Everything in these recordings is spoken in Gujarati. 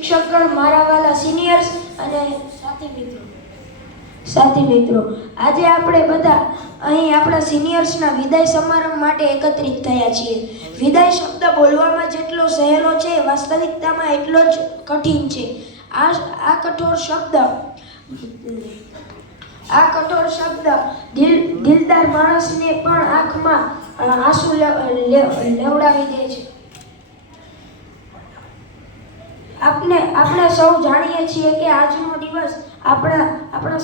શિક્ષકગણ, મારા વાલા સિનિયર્સ અને સાથી મિત્રો, આજે આપણે બધા અહીં આપણા સિનિયર્સના વિદાય સમારંભ માટે એકત્રિત થયા છીએ. વિદાય શબ્દ બોલવામાં જેટલો સહેલો છે, વાસ્તવિકતામાં એટલો જ કઠિન છે. આ કઠોર શબ્દ દિલદાર માણસને પણ આંખમાં આંસુ લેવડાવી દે છે. આપણે સૌ જાણીએ છીએ કે આજનો દિવસ આપણા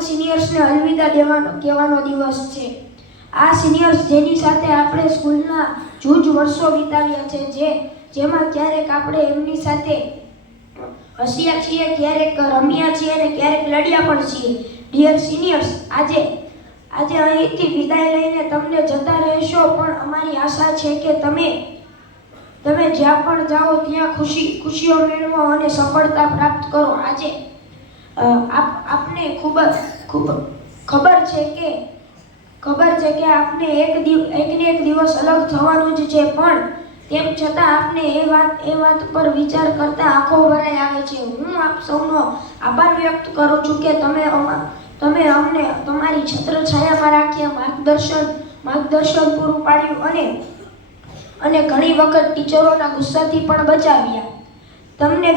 સિનિયર્સને અલવિદા કહેવાનો દિવસ છે. આ સિનિયર્સ જેની સાથે આપણે સ્કૂલના જૂજ વર્ષો વિતાવ્યા છે, જેમાં ક્યારેક આપણે એમની સાથે હસ્યા છીએ, ક્યારેક રમ્યા છીએ અને ક્યારેક લડ્યા પણ છીએ. ડિયર સિનિયર્સ, આજે અહીંથી વિદાય લઈને તમે જતા રહેશો, પણ અમારી આશા છે કે તમે જ્યાં પણ જાઓ ત્યાં ખુશીઓ મેળવો અને સફળતા પ્રાપ્ત કરો. આજે આપને ખૂબ ખબર છે કે આપને એકને એક દિવસ અલગ થવાનું જ છે, પણ તેમ છતાં આપને એ વાત પર વિચાર કરતા આંખો ભરાઈ આવે છે. હું આપ સૌનો આભાર વ્યક્ત કરું છું કે તમે અમને તમારી છત્રછાયામાં રાખ્યા, માર્ગદર્શન પૂરું પાડ્યું અને ઘણી વખત ટીચરોના ગુસ્સાથી પણ બચાવ્યા. તમને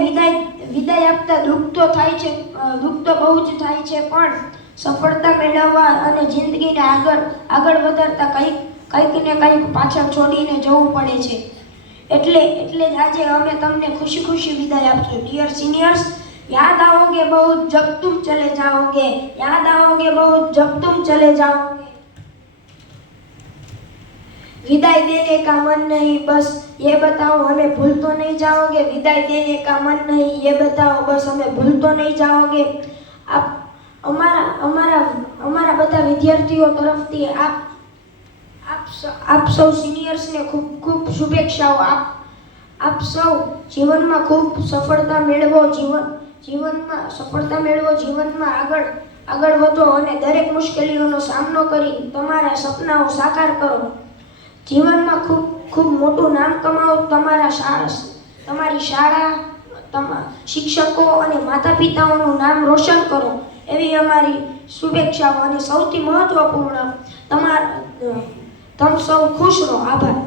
વિદાય આપતા દુઃખ તો બહુ જ થાય છે, પણ સફળતા મેળવવા અને જિંદગીને આગળ વધારતા કંઈક ને કંઈક પાછળ છોડીને જવું પડે છે. એટલે જ આજે અમે તમને ખુશી વિદાય આપશું. ડિયર સિનિયર્સ, याद आओगे बहुत जब तुम चले जाओगे, याद आओगे बहुत जब तुम चले जाओगे. विदाई देने का मन नहीं, बस ये बताओ हमें भूल तो नहीं जाओगे. विदाई देने का मन नहीं, ये बताओ बस हमें भूल तो नहीं जाओगे. અમારા બધા વિદ્યાર્થીઓ તરફથી આપ સૌ સિનિયર્સને ખૂબ શુભેચ્છાઓ. આપ સૌ જીવનમાં ખૂબ સફળતા મેળવો, જીવનમાં આગળ વધો અને દરેક મુશ્કેલીઓનો સામનો કરી તમારા સપનાઓ સાકાર કરો. જીવનમાં ખૂબ મોટું નામ કમાવો. તમારી શાળા, શિક્ષકો અને માતા પિતાઓનું નામ રોશન કરો, એવી અમારી શુભેચ્છાઓ. અને સૌથી મહત્વપૂર્ણ, તમ સૌ ખુશ રહો. આભાર.